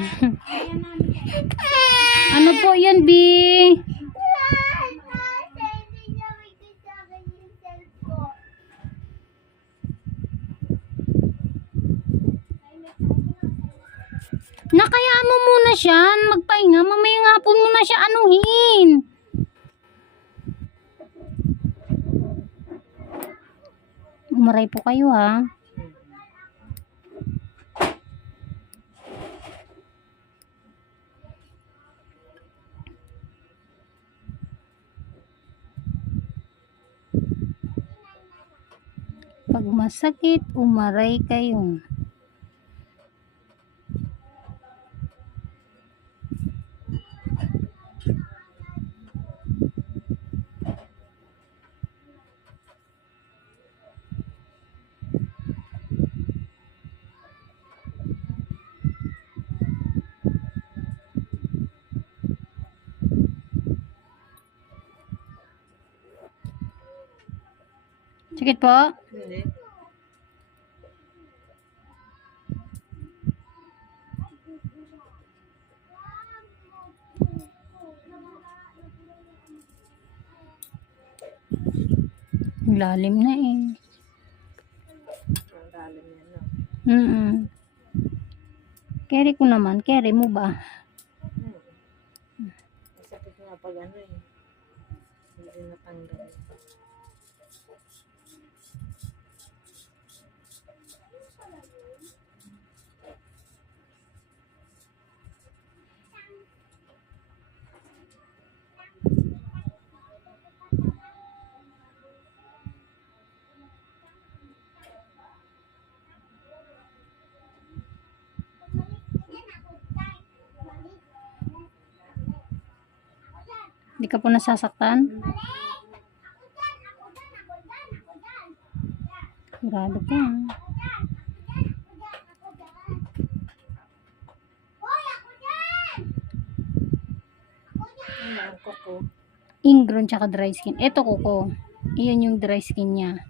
ano po yan, B? Nakaya mo muna siya, magpahinga, mamaya nga po muna siya anuhin. Umaray po kayo ha. Masakit, umaray kayo. Sakit po? Lalim na eh. Ang lalim yan, no? Mm Carry ko naman. Carry mo ba? Hmm. Masakit nga pag ano eh. Hindi natanggal. Hindi ka po nasasaktan? Sigurado ka. Ingrown tsaka dry skin. Ito kuko. Iyon yung dry skin niya.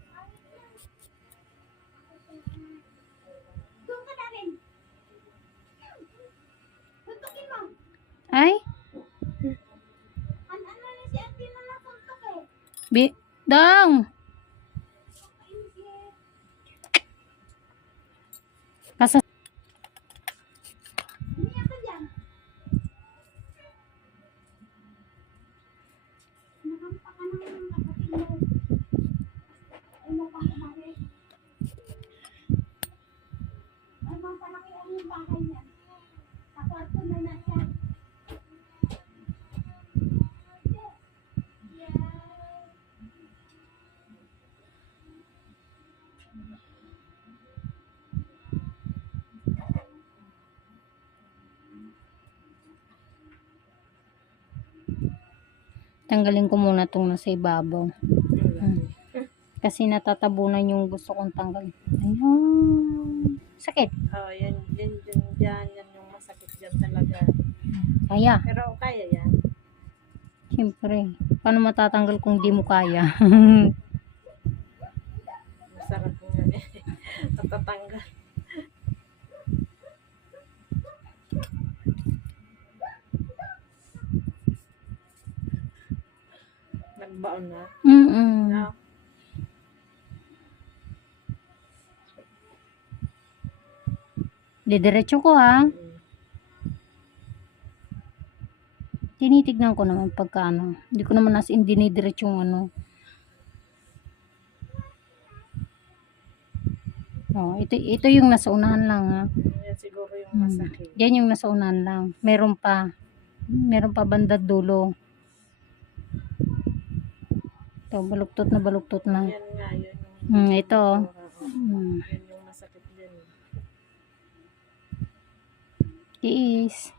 Ay? Bi Dong! Kasa tanggalin ko muna tong nasa ibabaw. Ang Kasi natatabunan yung gusto kong tanggalin. Ayun. Sakit. Oh, yan, yan, yan, yan, yan yung masakit dyan talaga. Kaya. Pero kaya yan. Siyempre. Paano matatanggal kung di mo kaya? Natatanggal. Nagbaon na. Mm-mm. No? Didiretso ko ha. Mm. Tinitignan ko naman pagka ano. Hindi ko naman as in dinidiretso yung ano. Oh, ito, ito yung nasa unahan lang ha. Yan siguro yung Hmm. masakit. Yan yung nasa unahan lang. Meron pa. Meron pa bandad dulo. Ito, baluktot na baluktot na. Yan nga, yun. Hmm, ito. Oo, Hmm. Yan yung masakit din. Tiis.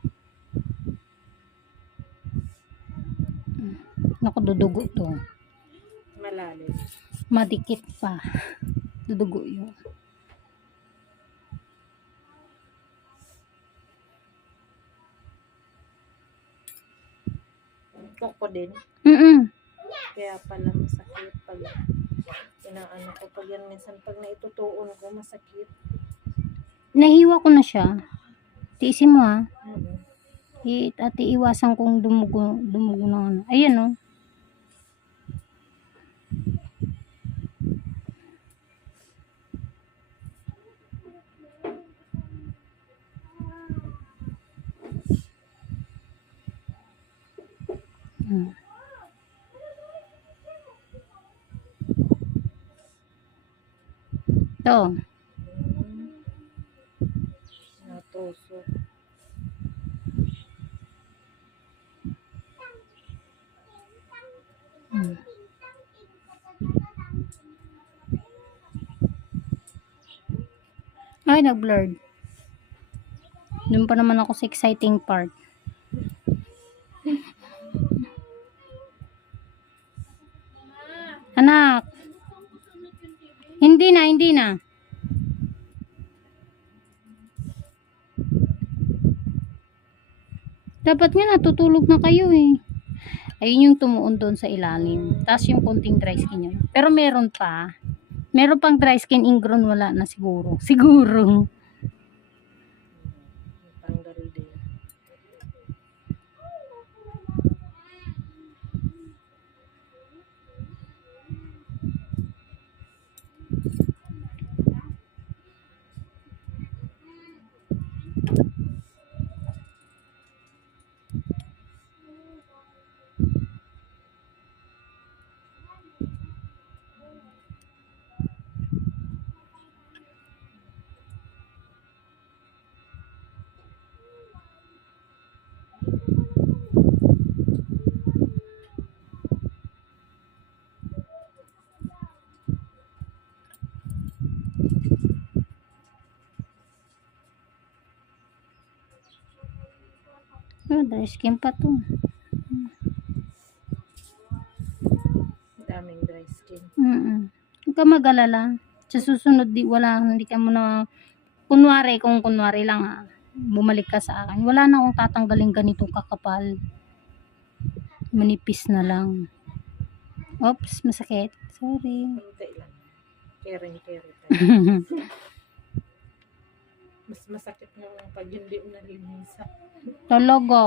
Hmm. Naku, dudugo to. Malalim. Madikit pa. Dudugo yun. Kuko din. Mm-mm. Kaya pala masakit pag inaano ko. Pag yan minsan pag naitutuon ko masakit. Nahiwa ko na siya. Tiisin mo ha. Hmm. I, at iiwasan kong dumugo, dumugo ng ano. Ayan o. Hmm. Ito. Natusok. Hmm. Ay, nag-blurred. Doon pa naman ako sa exciting part. Dapat nga natutulog na kayo eh. Ayun yung tumuon doon sa ilalim. Tapos yung konting dry skin yun. Pero meron pa. Meron pang dry skin ingron wala na siguro. Siguro. Dry skin pa to. Daming dry skin. Mm Huwag ka mag-alala. Sa susunod, di, wala, hindi ka mo na, kunwari, kung kunwari lang ha, bumalik ka sa akin, wala na akong tatanggalin ganitong kakapal. Manipis na lang. Oops, masakit. Sorry. Konti lang. Kering kering. Mas masakit nga pag hindi mo nalinisan. Talaga.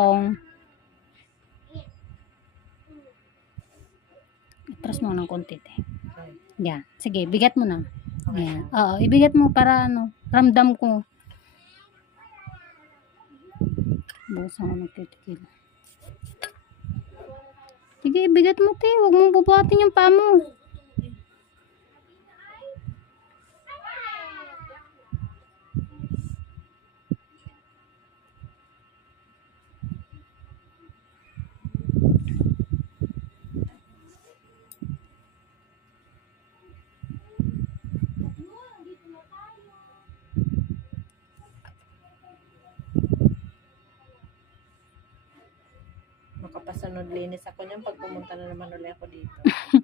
Atras mo ng konti. Ay, Yan. Sige, bigat mo na. okay. Yan. Oo, ibigat mo para ano, ramdam ko. Bukas ako nagtitikil. Sige, ibigat mo, te. Huwag mong bubuhatin yung paa mo. Makapasunod linis ako niyan pag pumunta na naman ulit ako dito.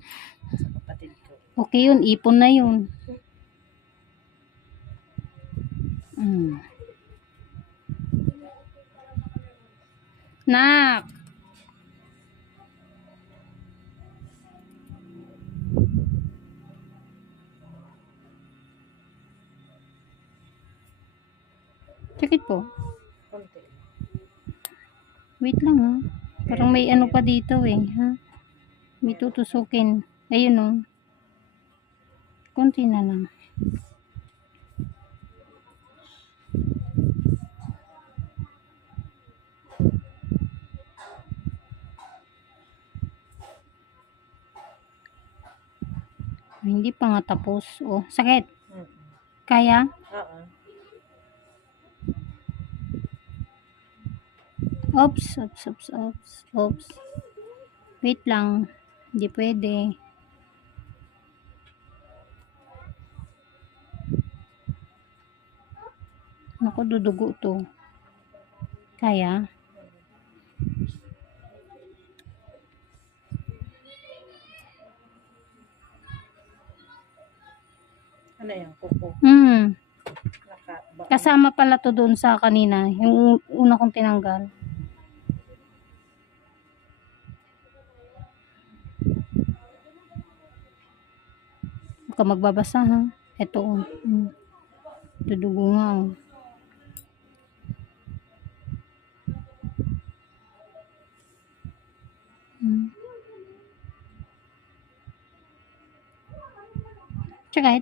sa kapatid ko. Okay yun, ipon na yun. Mm. Nak! Sakit po. Wait lang ha. Parang may ano pa dito eh. Ha? May tutusukin. Ayun oh. Konti na lang. Hindi pa nga tapos. Oh, sakit. Kaya? Oo. Oops, oops, oops, oops, oops. Wait lang. Hindi pwede. Naku, dudugo to. Kaya? Ano yan? Kuko. Hmm. Ba, Kasama pala to doon sa kanina. Yung una kong tinanggal. ka magbabasa ha. Ito oh. Mm. Nga oh. Mm. Tsaka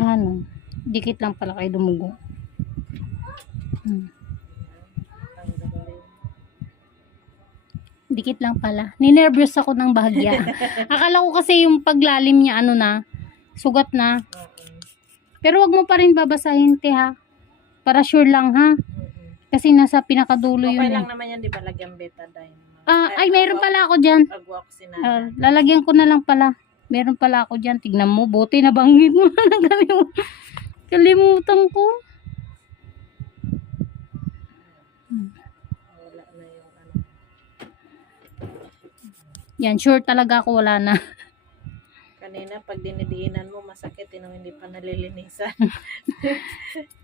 Ano? Dikit lang pala kayo dumugo. Hmm. Dikit lang pala. Ninervyos ako ng bahagya. Akala ko kasi yung paglalim niya ano na, sugat na. Pero wag mo pa rin babasahin, te ha. Para sure lang ha. Kasi nasa pinakadulo Okay yun lang eh. naman yan, di ba? Lagyan betadine. Ah, ay, mayroon pala ako dyan. Ah, lalagyan ko na lang pala. Meron pala ako dyan. Tignan mo, buti nabanggit mo. Kalimutan ko. Wala na yung ano. Yan, sure talaga ako wala na. Kanina, pag dinidiinan mo, masakit. Tinong hindi pa nalilinisan.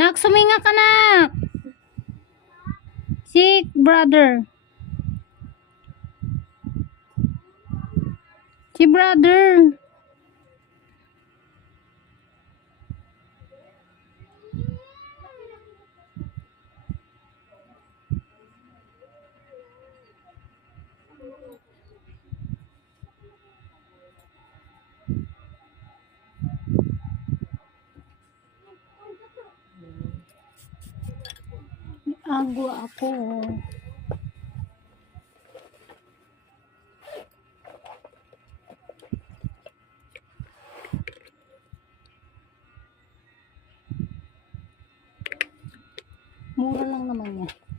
Nak, suminga ka nak! Si brother. Si brother. Agwa ako. Mura lang naman yan.